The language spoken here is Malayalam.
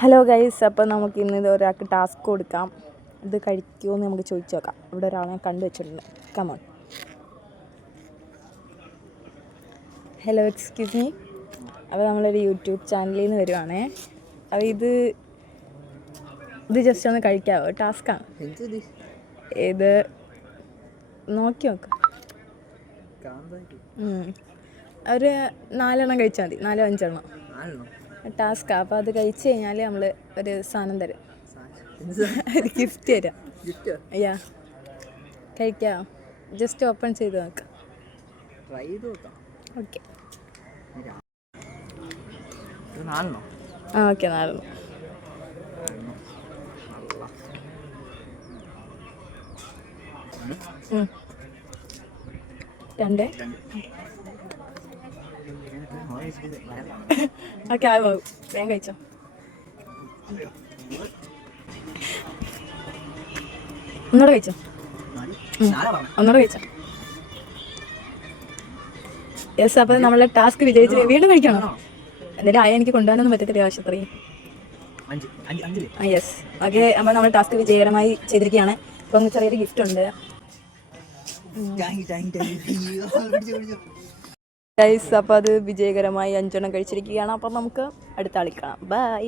ഹലോ ഗൈസ്, അപ്പോൾ നമുക്ക് ഇന്ന് ഇത് ഒരാൾക്ക് ടാസ്ക് കൊടുക്കാം. ഇത് കഴിക്കുമോ എന്ന് നമുക്ക് ചോദിച്ചു നോക്കാം. ഇവിടെ ഒരാളെ കണ്ടു വെച്ചിട്ടുണ്ട്. കമോൺ. Hello, excuse me. അപ്പോൾ നമ്മളൊരു യൂട്യൂബ് ചാനലിൽ നിന്ന് വരുവാണേ. അപ്പോൾ ഇത് ജസ്റ്റ് ഒന്ന് കഴിക്കാമോ? ടാസ്ക്കാണ് ഇത്. നോക്കി നോക്കാം. ഒരു 4 എണ്ണം കഴിച്ചാൽ മതി. 4-5 എണ്ണം ടാസ്ക്കാണ്. അപ്പോൾ അത് കഴിച്ച് കഴിഞ്ഞാൽ നമ്മൾ ഒരു സാധനം തരും, ഒരു ഗിഫ്റ്റ് തരാം. അയ്യാ, കഴിക്കാം. ജസ്റ്റ് ഓപ്പൺ ചെയ്ത് നോക്കാം. ഓക്കെ. ആ ഓക്കെ, 4 2 ഓക്കെ. ആ പോകും. വേഗം കഴിച്ചോ. ഒന്നുകൂടെ കഴിച്ചോ. ഒന്നുകൂടെ കഴിച്ചോ. യെസ്. അപ്പോൾ നമ്മളെ ടാസ്ക് വിജയിച്ച് വീണ്ടും കഴിക്കണോ? എന്നിട്ട് എനിക്ക് കൊണ്ടുപോകാനൊന്നും പറ്റത്തില്ല ആശുപത്രി. യെസ്. ഓക്കെ. അപ്പോൾ നമ്മൾ ടാസ്ക് വിജയകരമായി ചെയ്തിരിക്കുകയാണ്. ഇപ്പം ചെറിയൊരു ഗിഫ്റ്റ് ഉണ്ട്. ഗൈസ്, അപ്പോൾ അത് വിജയകരമായി 5 എണ്ണം കഴിച്ചിരിക്കുകയാണ്. അപ്പം നമുക്ക് അടുത്ത ആളിൽ കാണാം. ബൈ.